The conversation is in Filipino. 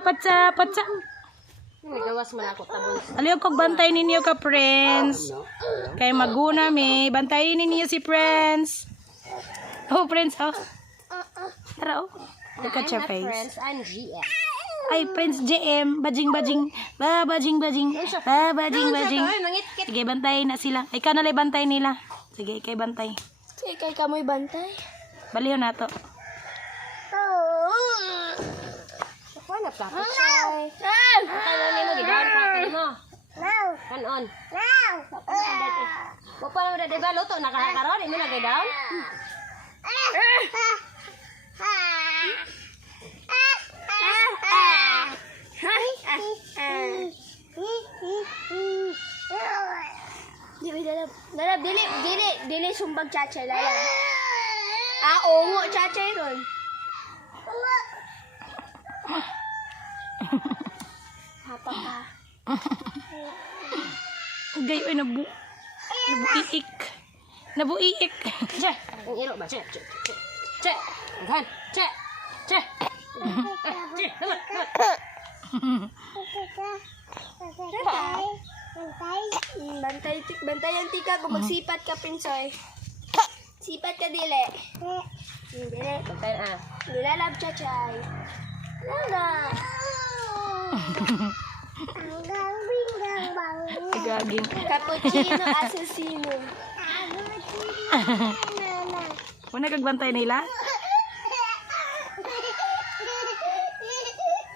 patsa, patsa. Nagawas man ako tabon. Aliw kog bantay ninyo ka, friends. Kay maguna mi. Bantayin ninyo si friends. Oh, friends, oh. Tara, oh. Look at your face. Friends, I'm GM. Ay, friends, JM. Bajing, bajing. Bajing, bajing. Bajing, bajing. Sige, bantayin na sila. Ikaw na lang bantay nila. Sige, ikay bantay. Sige, kay kamoy bantay. Baliw na to. Ako na plaka siya. Kanon mo gidaon ka mo. Kanon. Mo pa mo dadi ba luto na karon imo na gidaon? Lalab, dili sumbag chacha, lalab. Oo, chacha ron. Hapa ka. Ugay, oy, nabuiik. Nabuiik. Che, ang iro ba? Che. Gan, che. Che, naman. Bantay ang tika kung magsipat ka, Pinsoy. Sipat ka, dili. Dili. Bantay na. Nilalab, chachay. Lala. Gaging. Cappuccino, assassino. Muna kagbantay nila?